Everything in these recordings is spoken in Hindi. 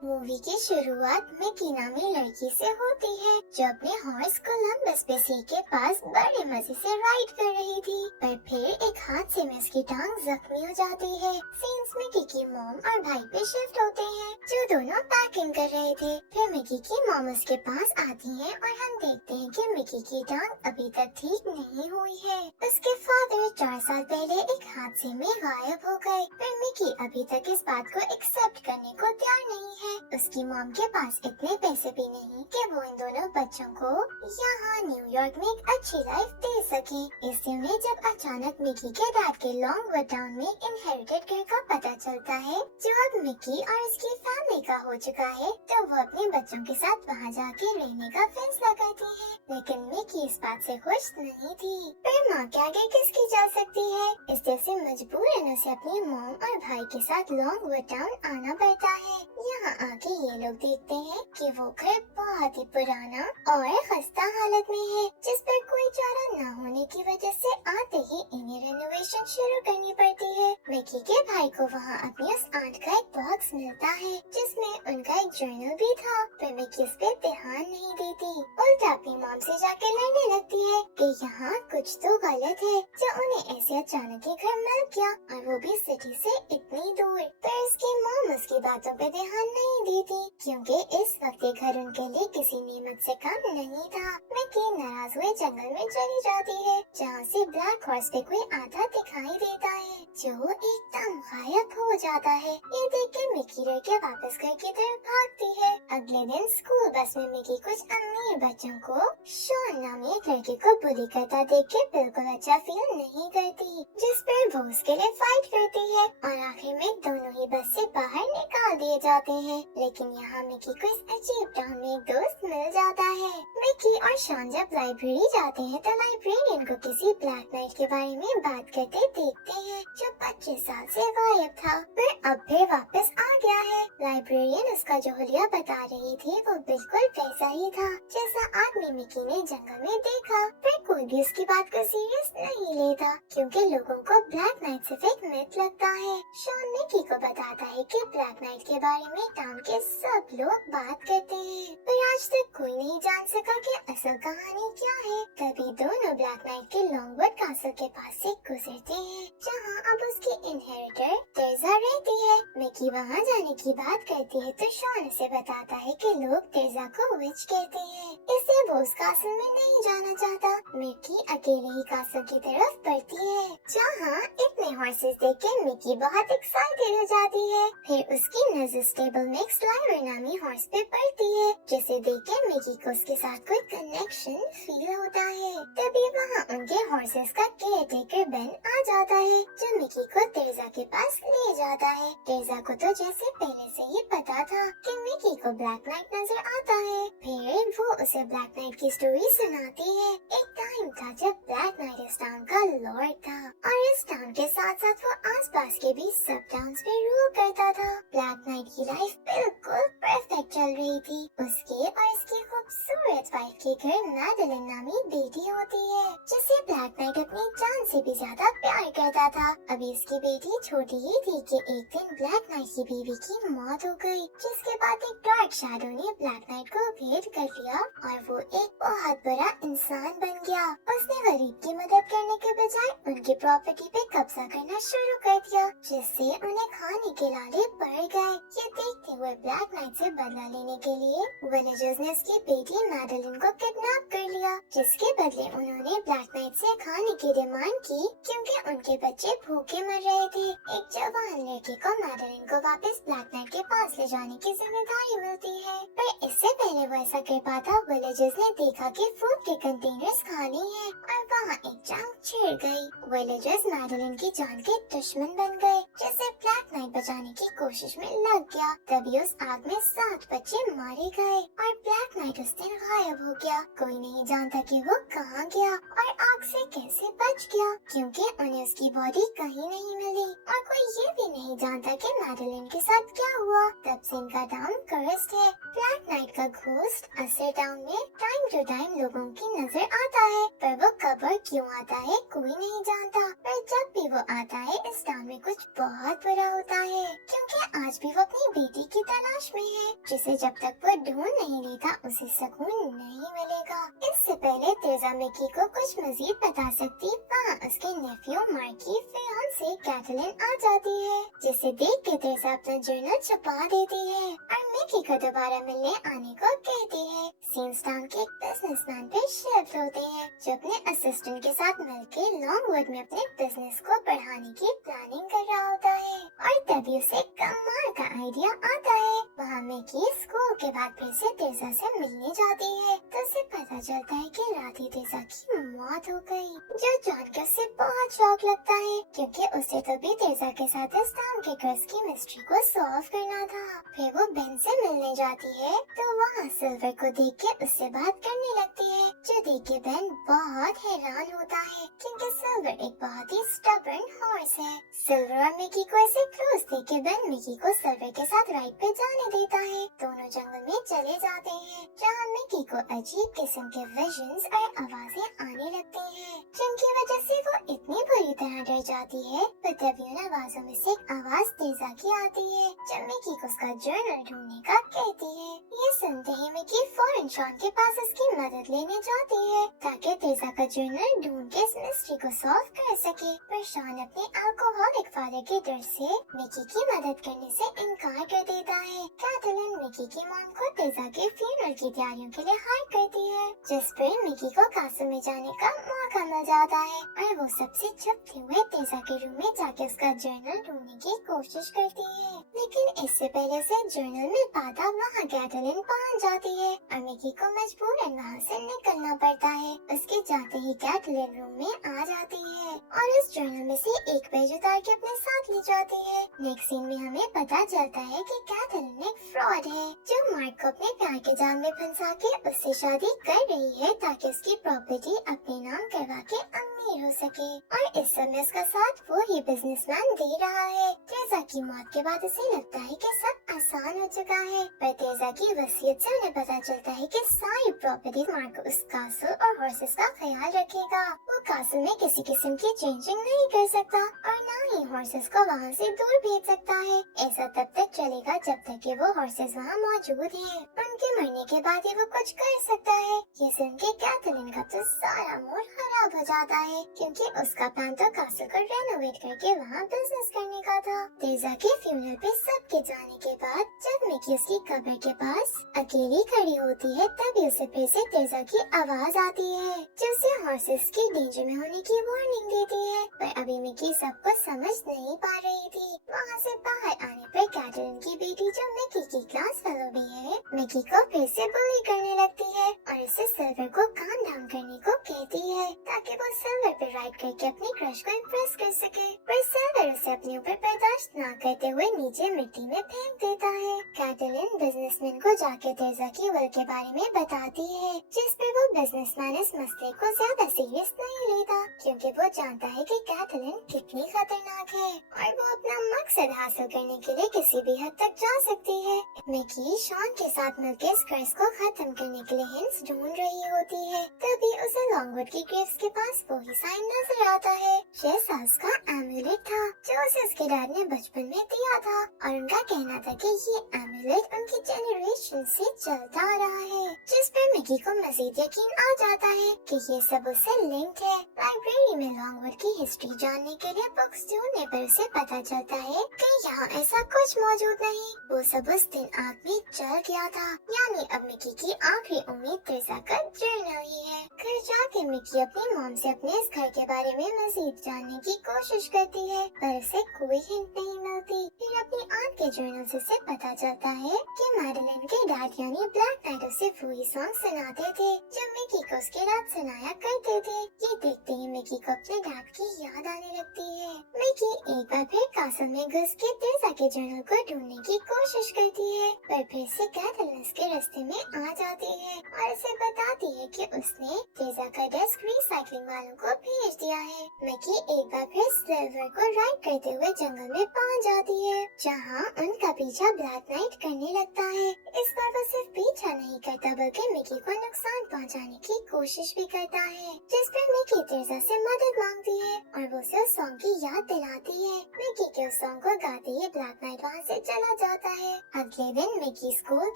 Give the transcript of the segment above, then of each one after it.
मूवी की शुरुआत मिकी नामी लड़की से होती है जो अपने हॉर्स कोलंबस बेसी के पास बड़े मजे से राइड कर रही थी, पर फिर एक हादसे में उसकी टांग जख्मी हो जाती है। सीन्स मिकी की मॉम और भाई पे शिफ्ट होते हैं जो दोनों पैकिंग कर रहे थे। फिर मिकी की मॉम उसके पास आती है और हम देखते हैं कि मिकी की टांग अभी तक ठीक नहीं हुई है। उसके फादर 4 साल पहले एक हादसे में गायब हो गए, पर मिकी अभी तक इस बात को एक्सेप्ट करने को तैयार नहीं है। उसकी मॉम के पास इतने पैसे भी नहीं कि वो इन दोनों बच्चों को यहाँ न्यूयॉर्क में एक अच्छी लाइफ दे सके। इससे उन्हें जब अचानक मिकी के डैड के लॉन्गवुड टाउन में इनहेरिटेड घर का पता चलता है जो अब मिकी और उसकी फैमिली का हो चुका है, तो वो अपने बच्चों के साथ वहाँ जाके रहने का फैसला करती है। लेकिन मिकी इस बात से खुश नहीं थी। पर माँ के आगे किसकी जा सकती है, इससे मजबूरन उसे अपनी मॉम और भाई के साथ लॉन्गवुड टाउन आना पड़ता है। यहाँ आके ये लोग देखते हैं कि वो घर बहुत ही पुराना और खस्ता हालत में है, जिस पर कोई चारा न होने की वजह से आते ही इन्हें रेनोवेशन शुरू करनी पड़ती है। मिकी के भाई को वहाँ अपनी उस आंट का एक बॉक्स मिलता है जिसमें उनका एक जर्नल भी था, पर मिकी इस पे ध्यान नहीं देती, उल्टा अपनी मॉम से जाके लड़ने लगती है कि यहाँ कुछ तो गलत है जो उन्हें ऐसे अचानक ही घर मिल गया और वो भी सिटी से इतनी दूर। पर उसकी मॉम उसकी बातों पे ध्यान नहीं देती क्योंकि इस वक्त ये घर उनके लिए किसी नेमत से कम नहीं था। मिकी नाराज हुए जंगल में चली जाती है जहाँ से ब्लैक हॉर्स पे कोई आधा दिखाई देता है जो एकदम गायब हो जाता है। ये देख के मिकी डर के वापस घर की तरफ भागती है। अगले दिन स्कूल बस में मिकी कुछ अमीर बच्चों को शॉन नामी एक लड़के को बुली करता देख के बिल्कुल अच्छा फील नहीं करती, जिस पर वो उसके लिए फाइट करती है और आखिर में दोनों ही बस से बाहर निकाल दिए जाते हैं। लेकिन यहाँ मिकी को इस अजीब टाउन में एक दोस्त मिल जाता है। मिकी और शॉन जब लाइब्रेरी जाते हैं तो लाइब्रेरियन को किसी ब्लैक नाइट के बारे में बात करते देखते हैं जो 25 साल से गायब था, पर अब फिर वापस आ गया है। लाइब्रेरियन उसका जो हुलिया बता रही थी वो बिल्कुल वैसा ही था जैसा आदमी मिकी ने जंगल में देखा, पर कोई भी उसकी बात को सीरियस नहीं लेता क्योंकि लोगों को ब्लैक नाइट सिर्फ एक मिथ लगता है। शॉन मिकी को बताता है कि ब्लैक नाइट के बारे में टाउन के सब लोग बात करते हैं, पर आज तक कोई नहीं जान सका कि असल कहानी क्या है। तभी दोनों ब्लैक नाइट के लॉन्गवुड कासल के पास से गुजरते हैं जहाँ अब उसकी इनहेरिटर तेरजा रहती है। मिकी वहाँ जाने की बात करती है तो शॉन उसे बताता है कि लोग तेरजा को विच कहते हैं, इसलिए वो उस कासल में नहीं जाना चाहता। मिकी अकेले ही कासल की तरफ बढ़ती है जहाँ इतने हॉर्सेस देख के मिकी बहुत एक्साइटेड हो जाती है। फिर उसकी नजर स्टेबल में एक स्लाइवर नामी हॉर्स पे पड़ती है जिसे देख के मिकी को उसके साथ कोई कनेक्शन फील होता है। तभी वहाँ उनके हॉर्सेस का केयरटेकर बेन आ जाता है जो मिकी को तेरजा के पास ले जाता है। तेरजा को तो जैसे पहले से ही पता था कि मिकी को ब्लैक नाइट नजर आता है, फिर वो उसे ब्लैक नाइट की स्टोरी सुनाती है। एक टाइम था जब ब्लैक नाइट इस टाउन का लॉर्ड था और इस टाउन के साथ साथ वो आसपास के भी सब टाउन्स पे रूल करता था। ब्लैक नाइट की लाइफ बिल्कुल परफेक्ट चल रही थी। उसके और इसकी खूबसूरत वाइफ के घर मैडेलिन नामी बेटी होती है जिसे ब्लैक नाइट अपनी जान से भी ज्यादा प्यार करता था। अभी उसकी बेटी छोटी ही थी कि एक दिन ब्लैक नाइट की बीवी की मौत हो गई, जिसके बाद एक डार्क शैडो ने ब्लैक नाइट को भेद कर लिया और वो एक बहुत बड़ा इंसान बन गया। उसने गरीब की मदद करने के बजाय उनकी प्रॉपर्टी पे कब्जा करना शुरू कर दिया, जिससे उन्हें खाने के लाले पड़ गए। ये देखते हुए ब्लैक नाइट से बदला लेने के लिए विलेजर्स ने उसकी बेटी मैडेलिन को किडनैप कर लिया, जिसके बदले उन्होंने ब्लैक नाइट से खाने की डिमांड की क्योंकि उनके बच्चे भूखे मर रहे थे। एक जवान लड़के को मैडेलिन को वापस ब्लैक नाइट के पास ले जाने की जिम्मेदारी मिलती है, पर इससे पहले वो ऐसा कर पाता विलेजर्स ने देखा कि फूड के कंटेनर्स खाली हैं और वहाँ एक जंग छिड़ गई। विलेजर्स मैडेलिन की जान के दुश्मन बन गए, जिसे ब्लैक नाइट बचाने की कोशिश में लग गया। तभी उस आग में 7 बच्चे मारे गए और ब्लैक नाइट उस दिन गायब हो गया। कोई नहीं जानता कि वो कहाँ गया और आग से कैसे बच गया, क्योंकि उन्हें उसकी बॉडी कहीं नहीं मिली। और कोई ये भी नहीं जानता कि मैडेलिन के साथ क्या हुआ। तब से इनका नाम कर्स्ड है। ब्लैक नाइट का घोस्ट असर टाउन में टाइम टू टाइम लोगों की नजर आता है, पर वो कब और क्यों आता है कोई नहीं जानता। पर जब भी वो आता है इस टाउन में कुछ बहुत बुरा होता है, क्योंकि आज भी वो अपनी बेटी की तलाश में है, जिसे जब तक वो ढूंढ नहीं लेता उसे सुकून नहीं मिलेगा। इससे पहले तेजा मिकी को कुछ मजीद बता सकती, वहाँ उसके नेफ्यू मार्क की फियांसे कैटलिन आ जाती है, जिसे देख के तेजा अपना जर्नल छुपा देती है और मिकी को दोबारा मिलने आने को कहती है। सीन्स टाउन के एक बिजनेसमैन पे शिफ्ट होते हैं, जो अपने असिस्टेंट के साथ मिलकर लॉन्गवुड में अपने बिजनेस को बढ़ाने की प्लानिंग कर रहा होता है। और तभी उसे कमाल का आइडिया आता है। वहाँ मिकी स्कूल के बाद फिर से तेजा से मिलने जाती है, तो उसे पता चलता है कि रात ही तेजा की मौत हो गई, जो जानकर उसे बहुत शौक लगता है, क्योंकि उसे तो भी तेजा के साथ इस टाउन के कर्स की मिस्ट्री को सॉल्व करना था। फिर वो बेन से मिलने जाती है, तो वहाँ सिल्वर को देख के उससे बात करने लगती है, जो देख के बेन बहुत हैरान होता है, क्योंकि सिल्वर एक बहुत ही स्टबर्न हॉर्स है। सिल्वर और मिकी को ऐसे क्लोज देख के बेन मिकी को सिल्वर के साथ राइड पे जाने देता है। दोनों जंगल में चले जाते हैं, जहाँ मिकी को अजीब किस्म के विजन्स और आवाजें आने लगती हैं, जिनकी वजह से वो इतनी बुरी तरह डर जाती है। पर तभी उन आवाजों में से एक आवाज तेजा की आती है, जो मिकी को उसका जर्नल ढूंढने का कहती है। ये सुनते ही मिकी फौरन शॉन के पास उसकी मदद लेने जाती है, ताकि तेजा का जर्नल ढूंढ के इस मिस्ट्री को सॉल्व कर सके। पर शॉन अपने अल्कोहलिक फादर के डर से मिकी की मदद करने से इनकार कर देता है। कैटलिन मिकी की मॉम को तेजा के फ्यूनरल की तैयारियों के लिए हायर करती है, जिस पर मिकी को कासल में जाने का मौका मिल जाता है और वो सबसे छुपते हुए तेजा के रूम में जाके उसका जर्नल ढूंढने की कोशिश करती है। लेकिन इससे पहले उसे जर्नल में पाता वहाँ कैटलिन पहुँच जाती है और मिकी को मजबूरन वहाँ से निकलना पड़ता है। उसके जाते ही कैटलिन रूम में आ जाती है और इस जर्नल में से एक पेज उतार के अपने साथ ले जाती है। नेक्स्ट सीन में हमें पता चलता है कि कैटलिन एक फ्रॉड है, जो मार्क को अपने प्यार के जाल में फंसा के उससे शादी कर रही है, ताकि उसकी प्रॉपर्टी अपने नाम करवा के अमीर हो सके। और इस समय उसका साथ वो ही बिजनेसमैन दे रहा है। तेजा की मौत के बाद उसे लगता है कि सब आसान हो चुका है, पर तेजा की वसीयत से उन्हें पता चलता है कि सारी प्रॉपर्टी मार्क उस कासल और हॉर्सेस का ख्याल रखेगा। वो कासल में किसी किस्म की चेंजिंग नहीं कर सकता और न ही हॉर्सेस को वहाँ से दूर भेज सकता है। ऐसा तब तक चलेगा जब तक कि वो हॉर्सेस वहाँ मौजूद हैं। उनके मरने के बाद ही वो कुछ कर सकता है। ये सुन के कैटलिन का तो सारा मूड खराब हो जाता है, क्योंकि उसका प्लान तो कासल को रेनोवेट करके वहाँ बिजनेस करने का था। तेजा के फ्यूनरल पे सबके जाने के बाद जब मिकी उसकी कब्र के पास अकेली खड़ी होती है, तभी उसे फिर से तेजा की आवाज आती है, जो उसे हॉर्सेस की डेंजर में होने की वार्निंग देती है। पर अभी मिकी सब कुछ समझ नहीं पा रही थी। वहाँ से बाहर आने पर कैटलिन की बेटी, जो मिकी की क्लास फेलो भी है, मिकी को फिर से बुली करने लगती है और उसे सिल्वर को काम डाउन करने को कहती है, ताकि वो सिल्वर पे राइड करके अपनी क्रश को इम्प्रेस कर सके। पर सिल्वर उसे अपने ऊपर बर्दाश्त न करते हुए नीचे मिट्टी में फेंक देता है। कैटलिन बिजनेसमैन को जाके तेजा की विल के बारे में बताती है, जिस पे वो बिजनेसमैन इस मसले को ज्यादा सीरियस नहीं लेता, क्योंकि वो जानता है कि कैटलिन कितनी खतरनाक है और वो अपना मकसद हासिल करने के लिए किसी भी हद तक जा सकती है। मिकी शॉन के साथ मिलकर इस कर्ज को खत्म करने के लिए हिंट्स ढूंढ रही होती है, तभी उसे लॉन्गवुड की ग्रेव्स के पास वो ही साइन नजर आता है। 6 साल का एमुलेट था, जो उसे उसके डैड ने बचपन में दिया था, और उनका कहना था कि ये एमुलेट उनकी जनरेशन से चलता आ रहा है, जिस पर मिकी को मजीद यकीन आ जाता है कि ये सब उससे लिंक है। लाइब्रेरी में लॉन्गवुड की हिस्ट्री जानने के लिए बुक्स ढूंढने पर उसे पता चलता है कि यहाँ ऐसा कुछ मौजूद नहीं, वो सब उस दिन आग में जल गया था। यानी अब मिकी की आखिरी उम्मीद तेजा का जर्नल ही है। घर जाके मिकी अपनी मॉम से अपने इस घर के बारे में मजीद जानने की कोशिश करती है, पर उसे कोई हिंट नहीं मिलती। फिर अपनी आंट के जर्नल से उसे पता चलता है कि मैडेलिन के डैड यानी ब्लैक नाइट उसे वही सॉन्ग सुनाते थे, जो मिकी को उसके डैड सुनाया करते थे। ये देखते ही मिकी को अपने डैड की याद आने लगती है। मिकी एक बार फिर कासल में घुस के तेजा के जर्नल को ढूंढने की कोशिश करती है, पर फिर से कैटलिन उसके रास्ते में आ जाती है और उसे बताती है कि उसने तेजा का डेस्क रिसाइकलिंग वालों को भेज दिया है। मिकी एक बार फिर सिल्वर को राइड करते हुए जंगल में पहुंच जाती है, जहां उनका पीछा ब्लैक नाइट करने लगता है। इस बार वो सिर्फ पीछा नहीं करता बल्कि मिकी को नुकसान पहुंचाने की कोशिश भी करता है, जिस पर मिकी तेजा से मदद मांगती है और वो उसे उस सॉन्ग की याद दिलाती है। मिकी के उस सॉन्ग को गाते ही ब्लैक नाइट वहाँ से चला जाता है। अगले दिन मिकी स्कूल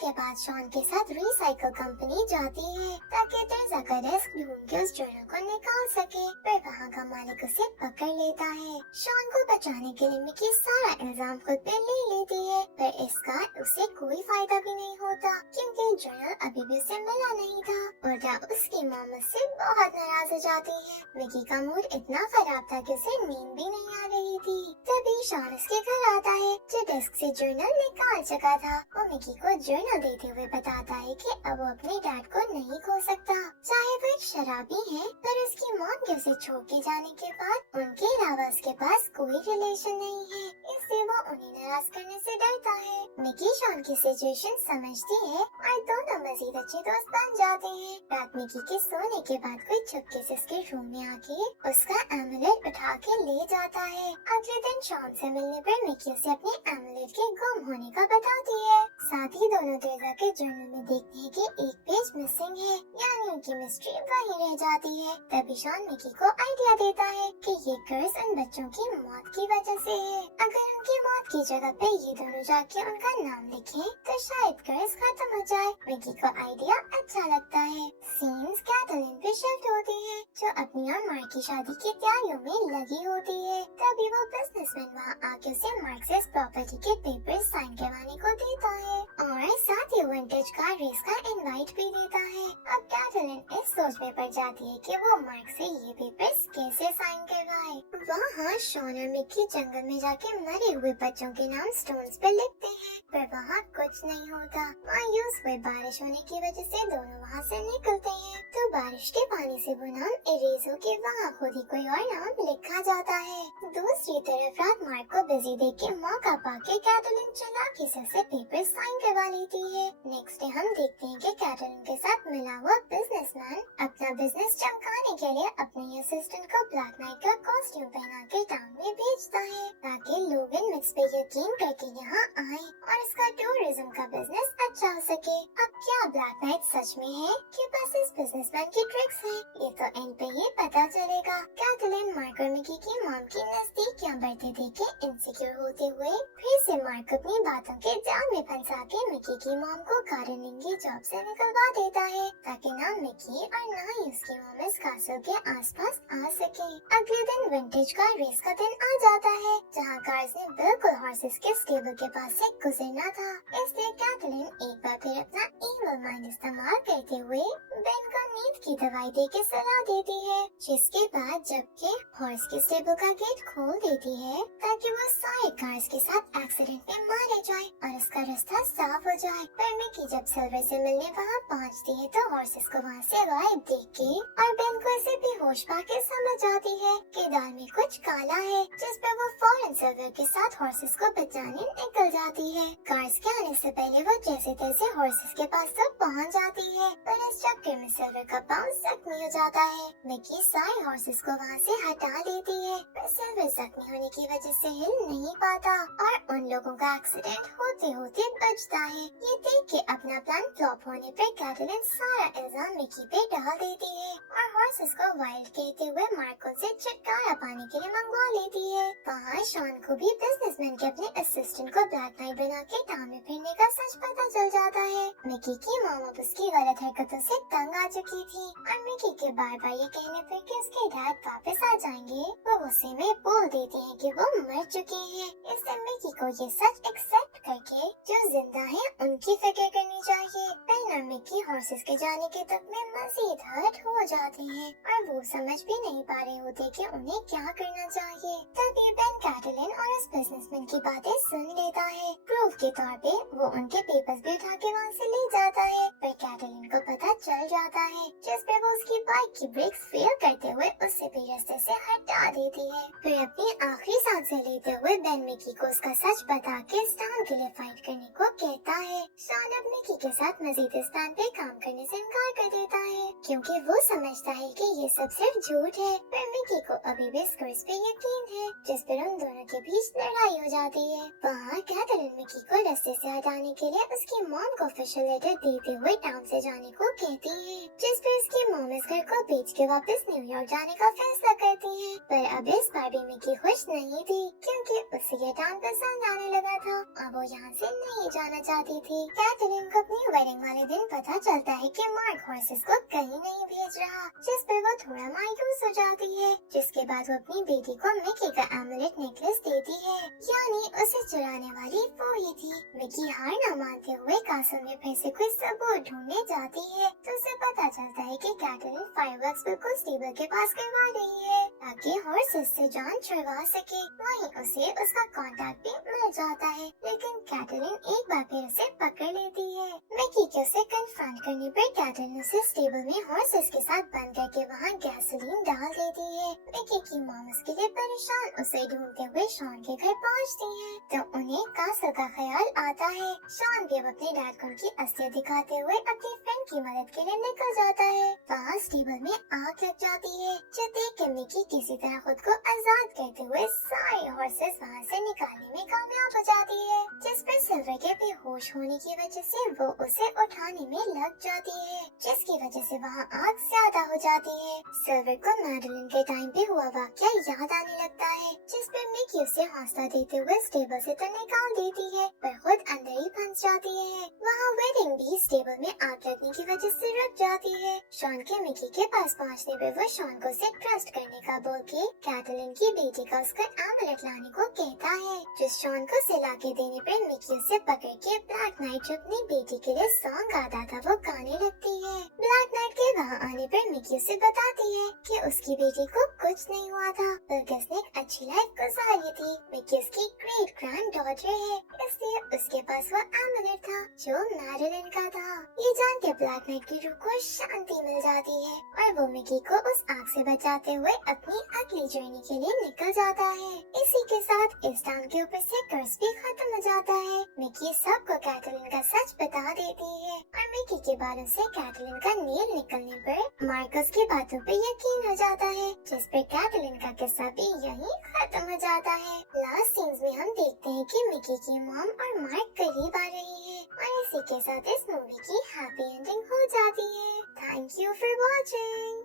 के बाद शॉन के साथ रिसाइकल कंपनी जाती है ताकि तेजा का डेस्क ढूंढ के उस जर्नल को निकाल सके, पर वहाँ का मालिक उसे पकड़ लेता है। शॉन को बचाने के लिए मिकी सारा इल्जाम खुद पे ले लेती है, पर इसका उसे कोई फायदा भी नहीं होता क्योंकि जर्नल अभी भी उसे मिला नहीं था। उल्टा उसकी मॉम उससे बहुत नाराज हो जाती है। मिकी का मूड इतना खराब था कि उसे नींद भी नहीं आ रही थी। तभी शॉन उसके घर आता है जो डेस्क से जर्नल निकाल चुका था। वो मिकी को जर्नल देते हुए बताता है कि अब वो अपने डैड को नहीं खो सकता, चाहे वो एक शराबी है, पर उसकी मॉम के उसे छोड़ के जाने के बाद उनके अलावा उसके पास कोई रिलेशन नहीं है, इसलिए वो उन्हें नाराज करने से डरता है। मिकी शॉन की सिचुएशन समझती है और दोनों मजीद अच्छे दोस्त बन जाते हैं। रात मिकी के सोने के बाद कोई चुपके से उसके रूम में आके उसका एमुलेट उठा के ले जाता है। अगले दिन शॉन से मिलने पर मिकी उसे अपने एमुलेट के गुम होने का बताती है। साथ ही दोनों तेजा के जर्नल में देखते हैं कि एक पेज मिसिंग है, यानी उनकी मिस्ट्री वहीं रह जाती है। तभी शॉन मिकी को आइडिया देता है कि ये कर्ज उन बच्चों की मौत की वजह से है। अगर उनकी मौत की जगह पे ये दोनों जाके उनका नाम लिखें तो शायद कर्ज खत्म हो जाए। मिकी को आइडिया अच्छा लगता है। सीन्स कैटलिन पे शिफ्ट होती है जो अपनी और मार्क की शादी की तैयारियों में लगी होती है। तभी वो बिजनेसमैन वहाँ आके उसे मार्क से प्रॉपर्टी के पेपर साइन करवाने को देता है और साथ ही विंटेज कार रेस का इनवाइट भी देता है। अब कैटलिन इस सोच में पड़ जाती है कि वो मार्क से ये पेपर्स कैसे साइन करवाए। वहाँ शॉन और मिकी जंगल में जाके मरे हुए बच्चों के नाम स्टोन्स पे लिखते हैं, पर वहाँ कुछ नहीं होता। मायूस हुए बारिश होने की वजह से दोनों वहाँ से निकलते हैं, तो बारिश के पानी से वो नाम इरेज होके वहाँ खुद ही कोई और नाम लिखा जाता है। दूसरी तरफ रात मार्क को बिजी देख के मौका पाके कैटलिन चालाकी से पेपर साइन करवा लेती है। नेक्स्ट डे हम देखते हैं कि कैटलिन के साथ मिला हुआ बिजनेसमैन अपना बिजनेस चमकाने के लिए अपने असिस्टेंट को ब्लैक नाइट का कॉस्ट्यूम पहना के टाउन में भेजता है ताकि लोग इन मिक्स पे यकीन करके यहाँ आए और इसका टूरिज्म का बिजनेस अच्छा हो सके। अब क्या ब्लैक नाइट सच में है कि बस इस बिजनेसमैन की ट्रिक्स है, ये तो एंड पे ही पता चलेगा। कैटलिन मार्क और मिकी की मॉम की नजदीकियाँ बढ़ते देखे इंसिक्योर होते हुए फिर से मार्क अपनी बातों के जाल में फंसा के मिकी की मॉम को गार्डनिंग की जॉब से निकलवा देता है ताकि ना मिकी और ना ही उसकी मॉम इस कासल के आसपास आ सके। अगले दिन विंटेज कार रेस का दिन आ जाता है जहाँ कार्स ने बिल्कुल हॉर्सेस के स्टेबल के पास से गुजरना था, इसलिए कैटलिन एक बार फिर अपना इविल माइंड इस्तेमाल करते हुए बेन को नींद की दवाई देके सलाह देती है, जिसके बाद जबकि हॉर्स के स्टेबल का गेट खोल देती है ताकि वो सारे कार्स के साथ एक्सीडेंट में मारे जाए और उसका रास्ता साफ हो जाए। पर मिकी जब सिल्वर से मिलने वहाँ पहुँचती है तो हॉर्सेस को वहाँ से गायब देख के और बेन को ऐसे बेहोश पाके समझ आती है कि दाल में कुछ काला है, जिस पर वो फौरन सिल्वर के साथ हॉर्सेस को बचाने निकल जाती है। कार्स के आने से पहले वो जैसे तैसे हॉर्सेस के पास तक पहुँच जाती है, पर इस चक्कर में सिल्वर का पाँव जख्मी हो जाता है। मिकी सारे हॉर्सेस को वहाँ से हटा देती है, पर सिल्वर जख्मी होने की वजह से हिल नहीं पाता और उन लोगों का एक्सीडेंट होते होते बचता है। ये देख के अपना प्लान फ्लॉप होने पर कैटलिन सारा इल्जाम मिकी पे डाल देती है और हॉर्सेस को वाइल्ड कहते हुए मार्को से छुटकारा पाने के लिए मंगवा लेती है। वहाँ शॉन को भी बिजनेसमैन के अपने असिस्टेंट को ब्लैक नाइट बना के टाउन में फिरने का सच पता चल जाता है। मिकी की मॉम अब उसकी गलत हरकतों से तंग आ चुकी थी और मिकी के बार बार ये कहने पर कि उसके डैड वापस आ जाएंगे, वो गुस्से में बोल देती है कि वो मर चुके हैं। इससे मिकी को ये सच एक्सेप्ट करके जो जिंदा है उनकी फिक्र करनी चाहिए। बेन और मिकी हॉर्सेस के जाने के दुख में मजीद हर्ट हो जाते हैं और वो समझ भी नहीं पा रहे होते कि उन्हें क्या करना चाहिए। तभी बेन कैटलिन और उस बिजनेसमैन की बातें सुन लेता है। प्रूफ के तौर पे वो उनके पेपर्स भी उठा के वहाँ से ले जाता है, पर कैटलिन को पता चल जाता है, जिस पे वो उसकी बाइक की ब्रेक्स फेल करते हुए उससे भी रास्ते से हटा देती है। फिर अपनी आखिरी सांसें लेते हुए बेन मिकी को उसका सच बता के स्टान के लिए फाइट करने को कहता है। शॉन अब मिकी के साथ मजीद इस प्लान पे काम करने से इनकार कर देता है, क्योंकि वो समझता है कि ये सब सिर्फ झूठ है। फिर मिकी को अभी भी स्कर्स पे यकीन है, जिस पर उन दोनों के बीच लड़ाई हो जाती है। वहाँ कैथरीन मिकी को रास्ते से हटाने के लिए उसकी मॉम को ऑफिशियल लेटर देते हुए टाउन से जाने को कहती है, जिस पर उसकी मॉम इस घर को बेच के वापस न्यूयॉर्क जाने का फैसला करती है। पर अब इस बार भी मिकी खुश नहीं थी, क्योंकि उसे ये टाउन पसंद आने लगा था और वो यहाँ से नहीं जाना चाहती थी। कैथरीन को अपनी वेडिंग वाले दिन पता चलता है कि मार्क हॉर्सेस को कहीं नहीं भेज रहा, जिस पर वो थोड़ा मायूस हो जाती है। जिसके बाद वो अपनी बेटी को मिकी का एमुलेट नेकलेस देती है, यानी उसे चुराने वाली वो ही थी। मिकी हार न मानते हुए कासल में फिर से कोई सबूत ढूंढने जाती है, तो उसे पता चलता है कि कैथरीन फायरवर्क्स बिल्कुल स्टेबल के पास करवा रही है, ताकि हॉर्सेस से जान छुड़वा सके। वहीं उसे उसका कांटेक्ट भी मिल जाता है, लेकिन कैथरीन एक बार फिर उसे पकड़ लेती है। मिकी के उसे कन्फ्रंट करने पर कैथरीन उसे स्टेबल में हॉर्सेस के साथ बंद करके वहाँ गैसोलीन डाल देती है। मिकी की मॉम उसके लिए परेशान उसे ढूंढते हुए शॉन के घर पहुँचती है, तो उन्हें कासल का ख्याल आता है। शॉन भी अब अपने डैड को उनकी असलियत दिखाते हुए अपनी फ्रेंड की मदद के लिए निकल जाता है। वहाँ स्टेबल में आग लग जाती है, जो देख के मिकी किसी तरह खुद को आजाद करते हुए सारे हॉर्सेस वहाँ से निकालने में कामयाब हो जाती है, जिस पर सिल्वर के बेहोश होने की वजह से वो उसे उठाने में लग जाती है, जिसकी वजह से वहाँ आग ज्यादा हो जाती है। सिल्वर को मैडलिन के टाइम पे हुआ वाकया याद आने लगता है, जिस पर मिकी उसे हौसला देते हुए स्टेबल से तो निकाल देती है, पर खुद अंदर ही फंस जाती है। वहाँ वेडिंग भी स्टेबल में आग लगने की वजह से रुक जाती है। शॉन के मिकी के पास पहुँचने पर वो शॉन को उसे ट्रस्ट करने का बोल के कैथरीन की बेटी का उसका एमुलेट लाने को कहता है, जिस शॉन को सिला के देने पर मिकी उसे पकड़ के ब्लैक नाइट जो अपनी बेटी के लिए सॉन्ग गाता था वो गाने लगती है। ब्लैक नाइट के वहाँ आने पर मिकी उसे बताती है कि उसकी बेटी को कुछ नहीं हुआ था, बल्कि उसने एक अच्छी लाइफ गुजारी थी। मिकी उसकी ग्रेट ग्रैंड डॉटर है, इसलिए उसके पास वो एमुलेट था जो मैडलिन का था। ये जान के ब्लैक नाइट की रूह को शांति मिल जाती है और वो मिकी को उस आग से बचाते हुए अपनी अगली जर्नी के लिए निकल जाता है। इसी के साथ इस टाउन के ऊपर से कर्स भी खत्म हो जाता है। मिकी सबको कैथरीन का सच बता देती है और मिकी के बारे से कैथरीन का नील निकलने पर मार्कस की बातों पे यकीन हो जाता है, जिस पर कैथरीन का किस्सा भी यहीं खत्म हो जाता है। लास्ट सीन्स में हम देखते हैं कि मिकी की मॉम और मार्क करीब आ रही है और इसी के साथ इस मूवी की हैप्पी एंडिंग हो जाती है। Thank you for watching.